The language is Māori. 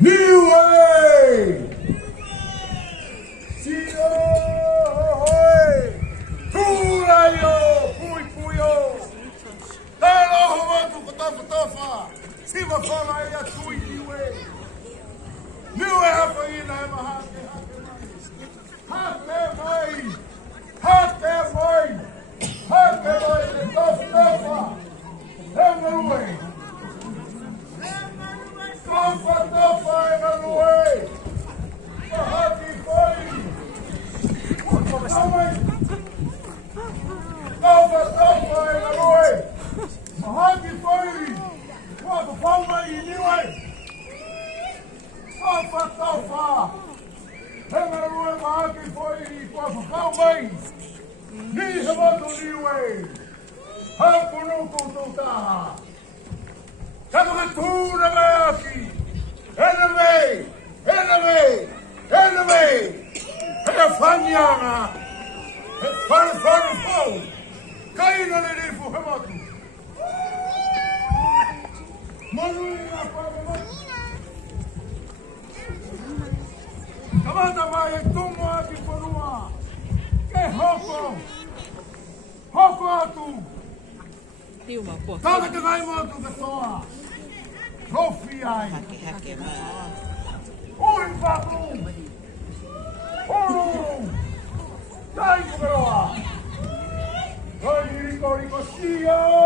Niue! Sio! Turayo! Pui puyo! Talo homatu kotofa tofa! Siva fala ya tui niue! Niue hapa ina ema hake hake mai! Hake mai! Hake mai! Tofa tofa! Emanue! Tofa tofa Emanue! Hake foi! Tofa tofa Emanue! Hake foi! Tofa palma e niue! Tofa tofa! Emanue hake foi! Tofa palma e ni hamato niue! Hapunuku tutaha! Kamatura Maki! Enemy! Enemy! Enemy! Efaniana! Efan! Kaina Lerifu Hamatu! Manuina Pavamatu! Kamata Maya Tumo Aki Porua! Que Hoko! Hoko Atu! Taga te vai moto que toa. Profi ai. Hake mai. Oi papu. Dai, Kuberoa! Dai, Rico, Sio!